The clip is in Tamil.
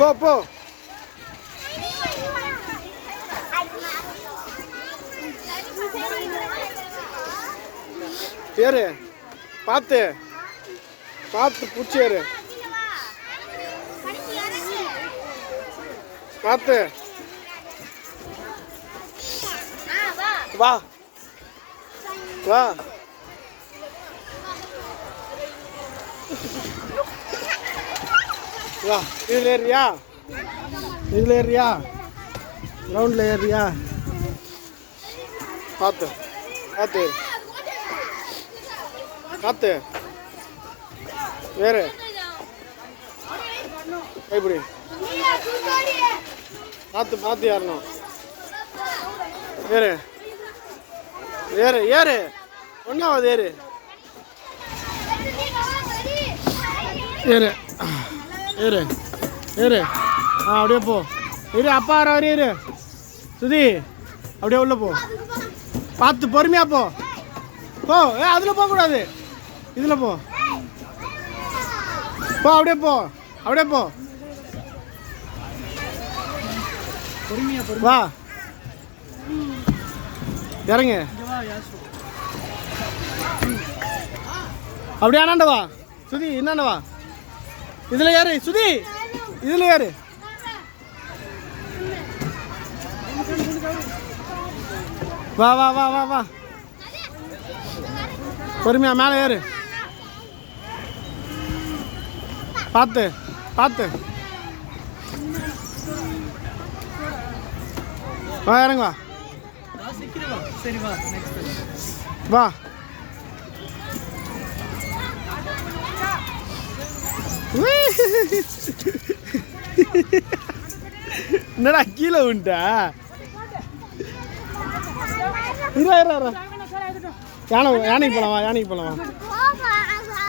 போ போ. ஏறு, பார்த்து பார்த்து பூச்சி ஏறு, பார்த்து வா வா. வா, இதில் ஏறியா, இதில் ஏறியா, ரவுண்டில் ஏறியா, பார்த்து பார்த்து பார்த்து வேறு எப்படி பார்த்து பார்த்து ஏறணும். ஏறு ஏறு ஏறு, ஒன்றாவது ஏறு ஏறு ஏறு ஏறு. அப்படியே போ. இரு, அப்பா வர இரு. சுதி அப்படியே உள்ள போ. பார்த்து பொறுமையா போ போ. அதில் போகக்கூடாது, இதில் போ போ. அப்படியே போ, அப்படியே போ. பொறுமையா வா, இறங்க. அப்படியே அண்ணாண்ட வா சுதி, என்னண்ட வா. இதில் ஏறு சுதி, இதில் ஏறு. வா வா வா வா வா, பொறுமையா மேலே ஏறு. பார்த்து பார்த்து வா, இறங்க வா. வா என்னடா கீழே உண்டா? யானைக்கு போலாம், யானைக்கு போலாம்.